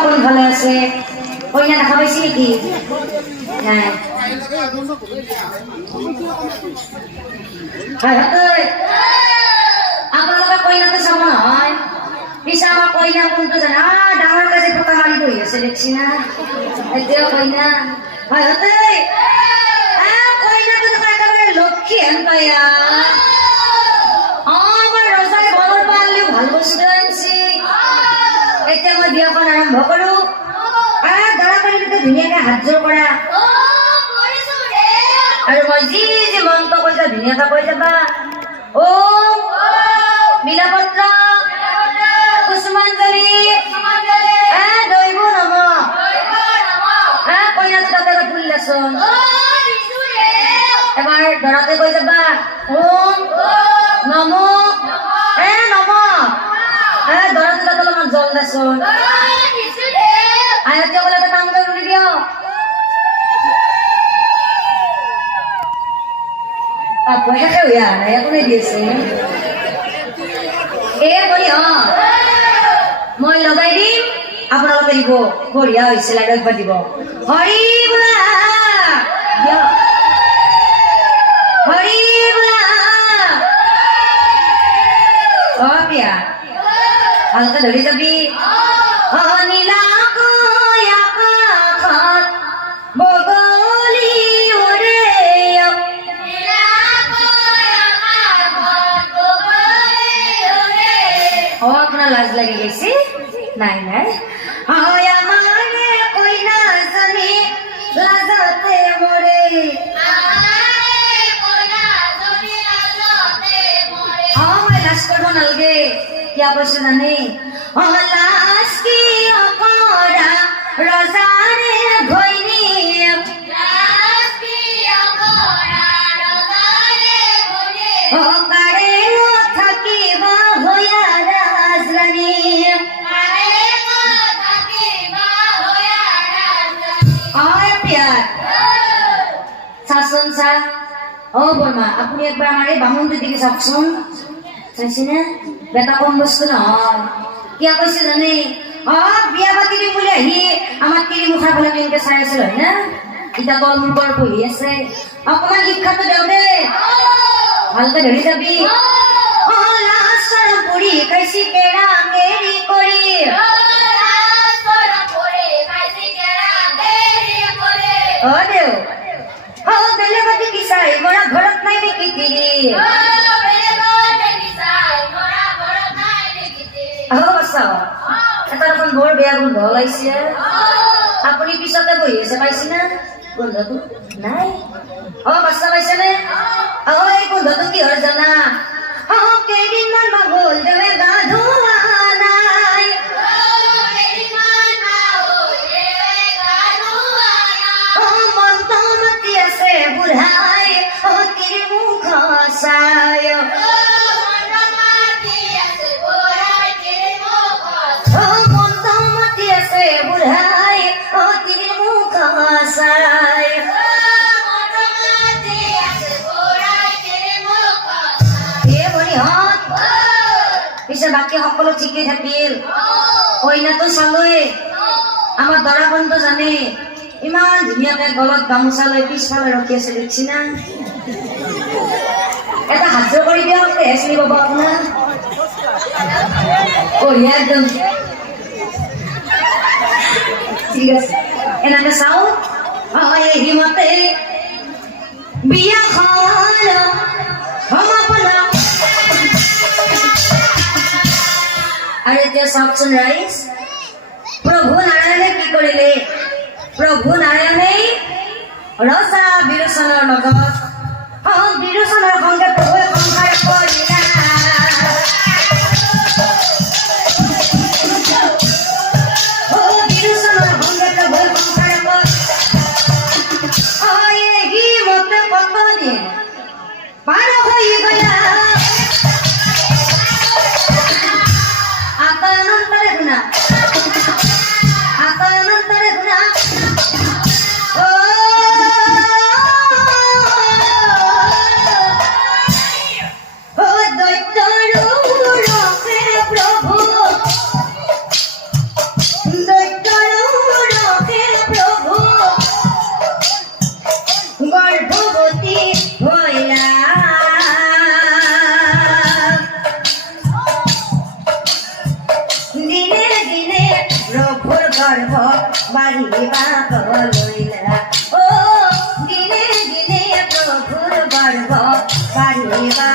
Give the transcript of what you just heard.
কোন ভালো আছে? কইনা দেখা পাইছি নাকি? নাই হয় হয় আপোনালোকে কইনাটো চাব নহয় পিছে আমাৰ কইনা কোনটো জানে। ডাঙৰ কাজে পতা মাৰি বহি আছে, দেখছি না। এতিয়া কইনা হয় হয় কইনাটো দেখোন একেবাৰে হেন পাই আ। অ, আমাৰ ৰজাই ঘৰৰ পৰা আনিলেও ভালো বস্তু আনিছে এতিয়া মই বিয়াখন আৰম্ভ কৰো আহ দৰা হাত কৰা আৰু মই যি যি মন্ত্ৰ কৈছা ধুনীয়াকে কৈ যাবা ও বিলাপত্ৰ কুসুমাঞ্জলি আহ দৈব নম। আহ কইনাটো তাতে এটা ফুল লেচোন এবাৰ দৰাতে কৈ যাবা ওম নম। এ নম। এ দৰাতে তাতে অলপমান জল দেচোন আয়ত্য বলে তো কাম করে উঠে দিও পয়সা খেয়ে ইয়া না এখন দিয়েছে। এ বলি অ। মই লগাই দিম, আপোনালোকে দিব, বঢ়িয়া হৈছে লাইট একবাৰ দিব। হৰি বোলা। হৰি বোলা। অ, প্ৰিয়া। ভালকে ধৰি যাবি। অনিলাকৈ আকাশত লাজ লাগি গৈছে? নাই নাই। হয় আমাৰে কইনাজনী লাজতে মৰে অ মই লাজ কৰিব নালাগে কিয় কৈছো জানে? লাজ কি অকৰা ৰজাৰে ঘৈণী সা ও বর্মা আপনি একবার আমার এই বামুনটির দিকে চাওকচোন চাইছি না? বেটা কম বস্তু নহয় কিয় কৈছে জানে? অ বিয়া পাতি বুলি আহি? আমাৰ তিৰি মুখাৰ ফালে কেনেকে চাই আছিল হয় না? এতিয়া তল মুখৰ পঢ়ি আছে। অকমান শিক্ষাটো দেও দে ভালকে ধৰি যাবি। অ লাজ চৰম পৰি খাইছি কেৰা কেৰি কৰি এটা দেখোন বৰ বেয়া গোন্ধ ওলাইছে। আপুনি পিছতে বহি আছে পাইছেনে নাই। অ বাচ্চা, পাইছেনে? অ এই গোন্ধটো কিহৰ জানা? পিছে বাকী সকলো ঠিকেই থাকিল কইনাটো চালোৱে আমাৰ দৰা বন্ধু জানে। ইমান ধুনীয়াকে গলত গামোচা লৈ পিছফালে ৰখি আছে, দেখছি না। এটা সাহায্য কৰি দিয়ক তেহে চিনি পাব আপোনাৰ। বঢ়িয়া একদম। ঠিক আছে। এনেকে চাওঁ। হয়, হিমতে বিয়াখন এতিয়া চাওকচোন ৰাইজ প্ৰভু নাৰায়ণে কি কৰিলে প্রভু নারায়ণে রসা বিৰোচনৰ লগত বিরোচনের বিৰোচনৰ গর্ভ বাড়িবা লইলা ও গিনে গিনে প্রভুর গর্ভ বাড়িবা